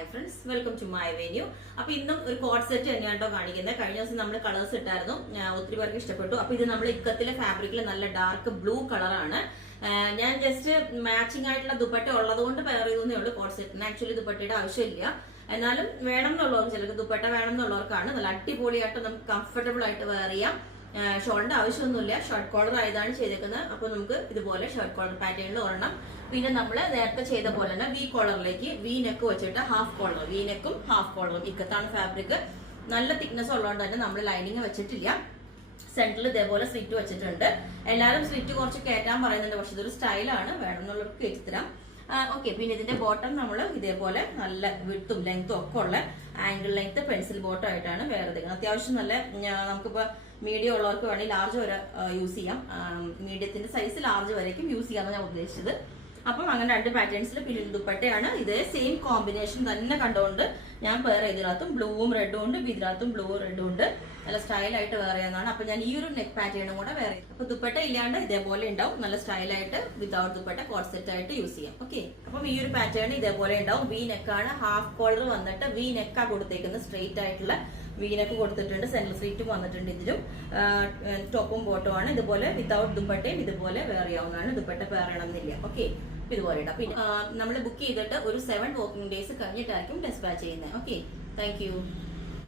Hi friends, welcome to my venue. അപ്പോൾ ഇന്നും ഒരു കോഡ് സെറ്റ് തന്നെയാണ് കേട്ടോ കാണിക്കുന്നത്. കഴിഞ്ഞ ദിവസം നമ്മൾ കളേഴ്സ് ഇട്ടായിരുന്നു, ഒത്തിരി പേർക്ക് ഇഷ്ടപ്പെട്ടു. അപ്പോൾ ഇത് നമ്മൾ ഇക്കത്തിലെ ഫാബ്രിക്കിൽ നല്ല ഡാർക്ക് ബ്ലൂ കളറാണ്. ഞാൻ ജസ്റ്റ് മാച്ചിങ് ആയിട്ടുള്ള ദുപ്പട്ട ഉള്ളതുകൊണ്ട് പെയർ ചെയ്തേ ഉള്ളൂ. കോഡ് സെറ്റിന് ആക്ച്വലി ദുപ്പട്ടയുടെ ആവശ്യമില്ല. എന്നാലും വേണം എന്നുള്ളവർ, ചിലർക്ക് ദുപ്പട്ട വേണം എന്നുള്ളവർക്കാണ് നല്ല അടിപൊളിയായിട്ട് നമുക്ക് കംഫർട്ടബിൾ ആയിട്ട് വെയർ ചെയ്യാം. ഷോളിന്റെ ആവശ്യമൊന്നുമില്ല, ഷർട്ട് കോളർ ആയതാണ് ചെയ്തേക്കുന്നത്. അപ്പൊ നമുക്ക് ഇതുപോലെ ഷർട്ട് കോളർ പാറ്റേണിൽ ഒരെണ്ണം, പിന്നെ നമ്മൾ നേരത്തെ ചെയ്ത പോലെ തന്നെ വി കോളറിലേക്ക് വി നെക്ക് വെച്ചിട്ട് ഹാഫ് കോളർ, വി നെക്കും ഹാഫ് കോളറും. ഇക്കത്താണ് ഫാബ്രിക്, നല്ല തിക്നെസ് ഉള്ളതുകൊണ്ട് തന്നെ നമ്മൾ ലൈനിങ് വെച്ചിട്ടില്ല. സെന്ററിൽ ഇതേപോലെ സ്ലിറ്റ് വെച്ചിട്ടുണ്ട്. എല്ലാവരും സ്ലിറ്റ് കുറച്ച് കയറ്റാൻ പറയുന്നുണ്ട്, പക്ഷെ ഇതൊരു സ്റ്റൈലാണ്, വേണമെന്നുള്ളവർക്ക് കയറ്റിത്തരാം. ഓക്കെ, പിന്നെ ഇതിന്റെ ബോട്ടം നമ്മൾ ഇതേപോലെ നല്ല വിട്ടും ലെങ്ത്തും ഒക്കെ ഉള്ള ആംഗിൾ ലെങ്ത് പെൻസിൽ ബോട്ടം ആയിട്ടാണ് വേറെ ചെയ്യുന്നത്. അത്യാവശ്യം നല്ല, നമുക്കിപ്പോ മീഡിയം ഉള്ളവർക്ക് വേണമെങ്കിൽ ലാർജ് വരെ യൂസ് ചെയ്യാം. മീഡിയത്തിന്റെ സൈസ് ലാർജ് വരേക്കും യൂസ് ചെയ്യാമെന്ന് ഞാൻ ഉദ്ദേശിച്ചത്. അപ്പം അങ്ങനെ രണ്ട് പാറ്റേൺസിൽ പിന്നെ ദുപ്പട്ടയാണ്. ഇതേ സെയിം കോമ്പിനേഷൻ തന്നെ കണ്ടുകൊണ്ട് ഞാൻ വേറെ ഇതിനകത്തും ബ്ലൂവും റെഡും ഉണ്ട്, ഇതിനകത്തും ബ്ലൂവും റെഡും ഉണ്ട്. നല്ല സ്റ്റൈലായിട്ട് വേറെ ചെയ്യുന്നതാണ്. അപ്പൊ ഞാൻ ഈ ഒരു നെക്ക് പാറ്റേണും കൂടെ വേറെ, അപ്പൊ ദുപ്പട്ട ഇല്ലാണ്ട് ഇതേപോലെ ഉണ്ടാവും. നല്ല സ്റ്റൈലായിട്ട് വിതൗട്ട് ദുപ്പട്ട കോഡ് സെറ്റ് ആയിട്ട് യൂസ് ചെയ്യാം. ഓക്കെ, അപ്പം ഈ ഒരു പാറ്റേൺ ഇതേപോലെ ഉണ്ടാവും. വി നെക്കാണ്, ഹാഫ് കോളർ വന്നിട്ട് വി നെക്കാ കൊടുത്തേക്കുന്നത്. സ്ട്രെയിറ്റ് ആയിട്ടുള്ള വി നെക്ക് കൊടുത്തിട്ടുണ്ട്, സെന്റർ സ്ലീറ്റും വന്നിട്ടുണ്ട്. ഇതിലും ടോപ്പും ബോട്ടും ആണ്. ഇതുപോലെ വിതൗട്ട് ദുപ്പട്ടയും ഇതുപോലെ വേറെ ചെയ്യാവുന്നതാണ്. ദുപ്പട്ട വേറെ ഇടണമെന്നില്ല. ഓക്കെ, ഇതുപോലെ ഇടാം. പിന്നെ നമ്മൾ ബുക്ക് ചെയ്തിട്ട് ഒരു 7 വർക്കിംഗ് ഡേയ്സ് കഴിഞ്ഞിട്ടായിരിക്കും ഡെസ്പാച്ച് ചെയ്യുന്നത്. Okay, thank you.